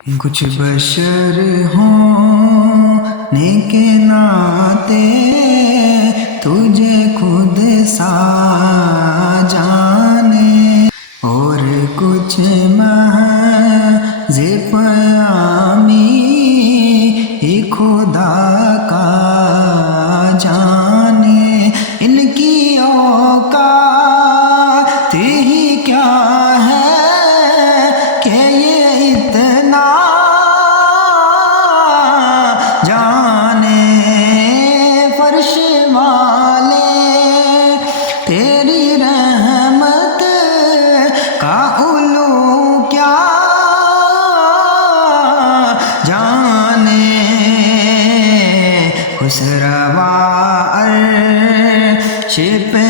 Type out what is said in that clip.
کچھ بشر ہونے کے ناطے تجھے خود سا جانے، اور کچھ محض پیامی ہی خدا کا جانے۔ ان کی اوقات ہی کیا ہے کہ یہ اتنا جانے، فرش والے تیری رحمت کا علو کیا جانے، خسروا عرش پہ